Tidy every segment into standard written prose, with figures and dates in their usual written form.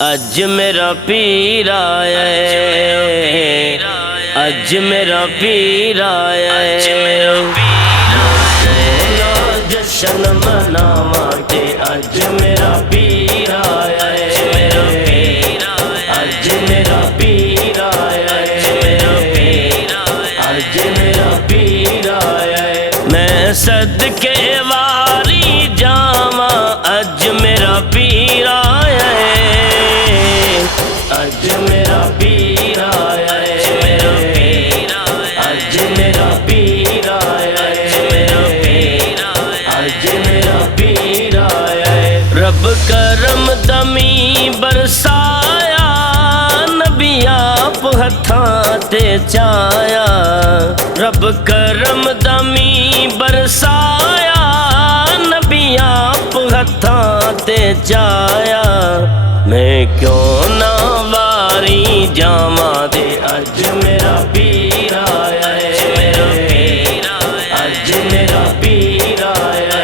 اج میرا پیر آیا ہے، اج میرا پیر آیا ہے، جشن مناواں تے اج میرا پیر آیا ہے، اج میرا پیر آیا ہے، اج میرا پیر آیا ہے، میں صدقے واری جاواں اج میرا پیر آیا ہے، اج میرا پیر آیا ہے، اج میرا پیر آیا ہے، اج میرا پیر آیا ہے، رب کرم دمی برسایا، نبی آپ ہتھاں تے چایا، رب کرم دمی برسایا، نبی آپ ہتھاں تے چایا، میں کیوں نہ واری جاواں دے اج میرا پیر آیا ہے، اج میرا پیر آیا ہے،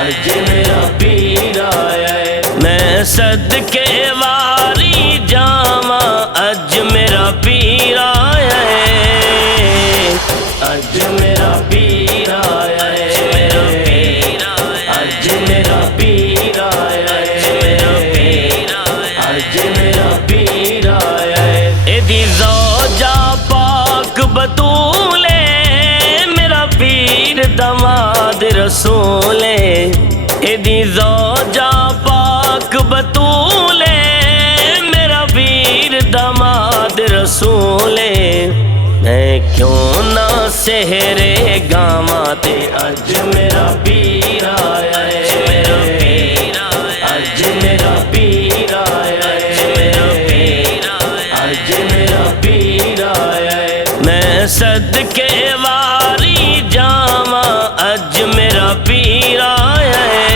اج میرا پیر آیا ہے، میں صدقے واری جاواں اج میرا پیر آیا ہے، اج میرا پیر آیا ہے، اج میرا پیر آیا ہے، اج میرا پیر آیا ہے، ایدی زوجہ پاک بطول ہے، میرا پیر داماد رسول ہے، ایدی زوجہ پاک بطول ہے، میرا پیر داماد رسول ہے، میں کیوں نہ سحرے گاواں تے اج میرا پیر آیا ہے، اج میرا پیر آیا ہے، اج میرا پیر آیا ہے، میں صدقے واری جاواں اج میرا پیر آیا ہے،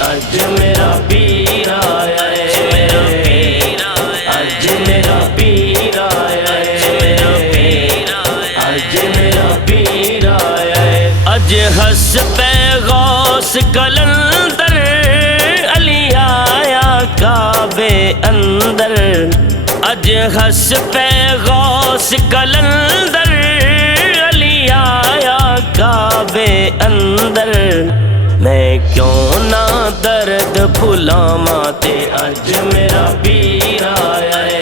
اج میرا پیر آیا ہے، اج میرا پیر آیا ہے، اج میرا پیر آیا ہے، اج حسب غوث کلندر علی آیا کعبے اندر، اج حسب غوث کلندر علی آیا کعبے اندر، میں کیوں نہ درد بھلاواں تے اج میرا پیر آیا ہے،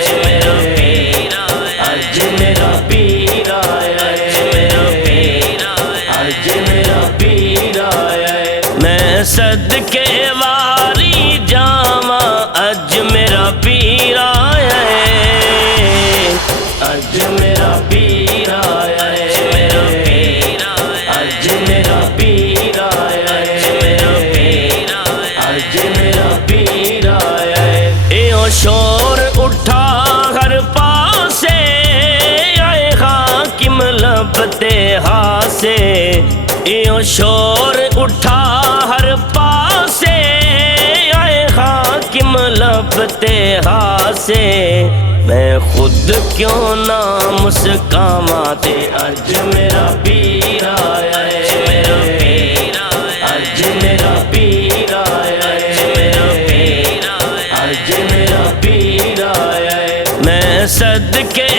اج میرا پیر آیا ہے، اج میرا پیر آیا ہے، میں صدقے واری جاواں اج میرا پیر آیا ہے، اج میرا پیر آیا ہے، اج میرا پیر آیا ہے، اج میرا پیر آیا ہے، ایو شور اٹھا ہر پاسے، آئے حاکم لبتے ہاسے، ایو شور اٹھا ہر پاسے، آئے حاکم لبتے ہاسے، میں خود کیوں نہ مسکاواں تے اج میرا پیر آیا ہے، اج میرا پیر آیا ہے، اج میرا پیر آیا ہے، میں صدقے